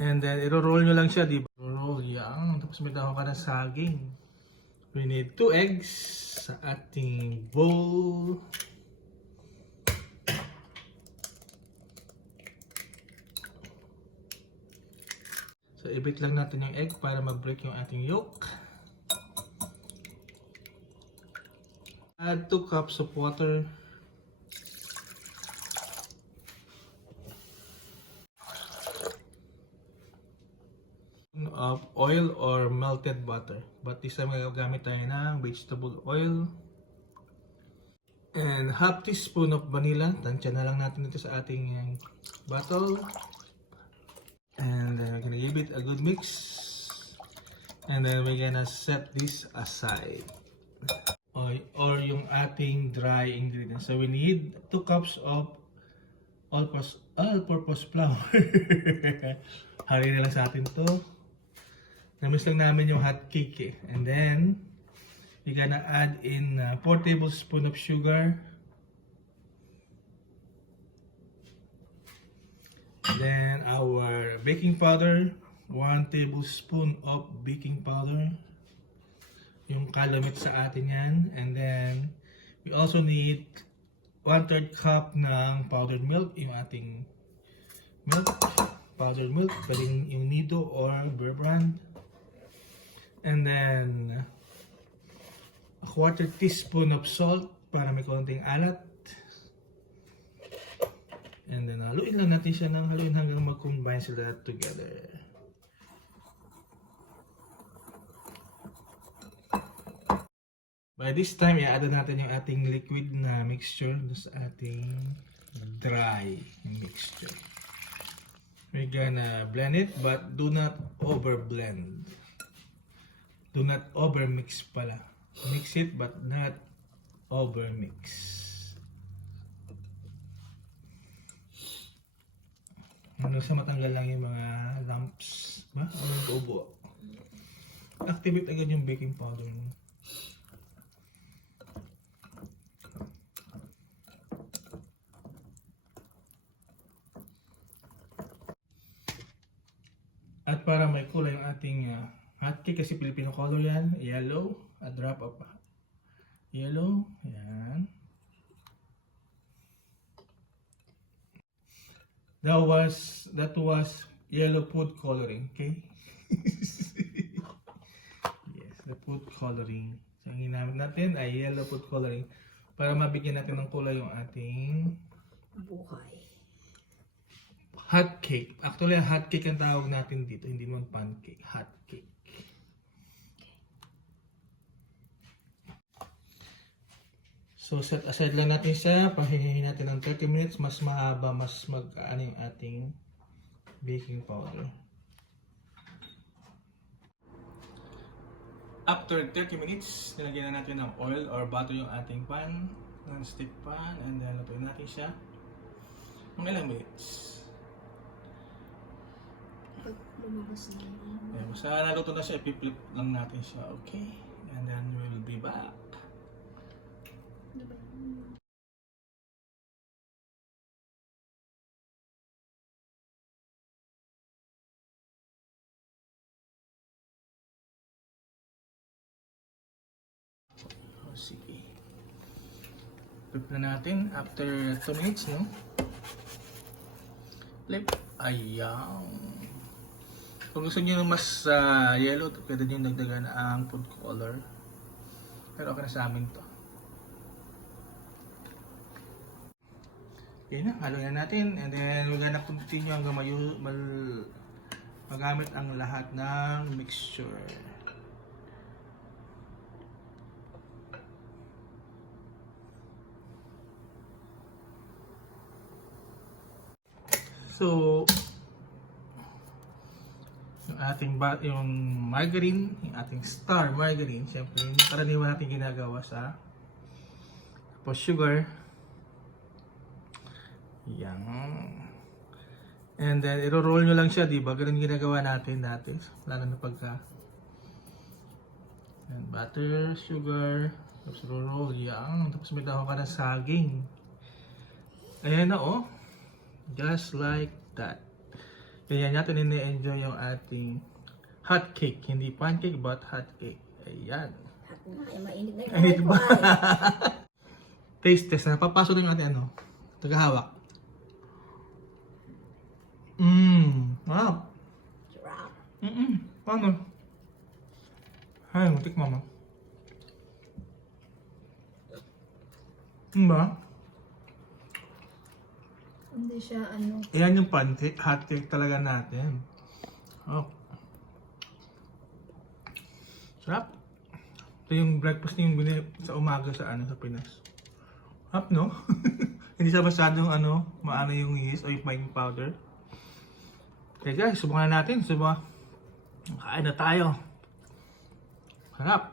And then, iro-roll nyo lang siya, di ba? Roll yan. Tapos may dahon ka ng saging. We need 2 eggs sa ating bowl. So, i-beat lang natin yung egg para mag-break yung ating yolk. Add 2 cups of water. Of oil or melted butter. But this time gagamit tayo ng vegetable oil. And half teaspoon of vanilla. Tansya na lang natin ito sa ating bottle. And then we're gonna give it a good mix. And then we're gonna set this aside. Or yung ating dry ingredients. So we need 2 cups of all-purpose flour. Hari na lang sa atin to. Namiss lang namin yung hot cake eh. And then, we're gonna add in 4 tablespoons of sugar. Then our baking powder, 1 tablespoon of baking powder. Yung kalamit sa atin yan. And then, we also need 1/3 cup ng powdered milk. Yung ating milk, powdered milk. Pwedeng yung Nido or Bear Brand. And then, a 1/4 teaspoon of salt para may konting alat. And then, haluin lang natin siya ng haluin hanggang mag-combine sila together. By this time, i-add natin yung ating liquid na mixture sa ating dry mixture. We're gonna blend it, but do not over-blend. Do not over-mix pala. Mix it, but not over-mix. Ano sa matanggal lang yung mga lumps ba? O yung tubo. Activate agad yung baking powder mo. At para may kulay yung ating hot cake, kasi Filipino color yan, yellow, a drop of yellow, yan. That was yellow food coloring, okay? Yes, the food coloring. So, ang ginamit natin ay yellow food coloring para mabigyan natin ng kulay yung ating buhay. hot cake. Actually, hot cake ang tawag natin dito, hindi naman pancake, hot cake. So, set aside lang natin siya. Pahihingi natin ng 30 minutes. Mas mahaba, mas mag-ano yung ating baking powder. After 30 minutes, nilagyan na natin ng oil or butter yung ating pan, non-stick pan, and then lutuin natin siya. Mga ilang minutes. Pag lumabas na yun. Basta naluto na siya, ipip-flip lang natin siya. Okay? And then we'll be back. Diba? Sige. Flip na natin after 2 minutes, no? Flip. Ayan. Kung gusto niyo mas yellow, pwede niyo dagdagan ang food color. Pero okay na sa amin to. Okay na, haluin na natin. And then, we're gonna continue hanggang magamit ang lahat ng mixture. So, yung margarine, yung ating star margarine, syempre, yung karaniwan natin ginagawa sa tapos sugar. Yan. And then, iro-roll nyo lang siya, di ba? Ganun ginagawa natin dati. Lalo na pagka yan, butter, sugar, tapos iro-roll. Yan. Tapos may dahon ka ng saging. Ayan na, oh. Just like that. Kaya natin ini-enjoy yung ating hot cake. Hindi pancake, but hot cake. Ayan. At nga, ay mainit na yung Mainit kamay ko ba? ay. Taste test. Napapasok na yung ating ano. Tagahawak. Wow. Sarap. Paano? Ay, mutik mama. Ba? Hindi siya ano. Ayan yung pancake, hot cake talaga natin. Oh. Sarap. Ito yung breakfast na yung binili sa umaga sa ano sa Pinas. Sarap, no? Hindi siya masyadong ano, maano yung yeast o yung baking powder. Okay guys, subukan na natin. Kain na tayo. Sarap.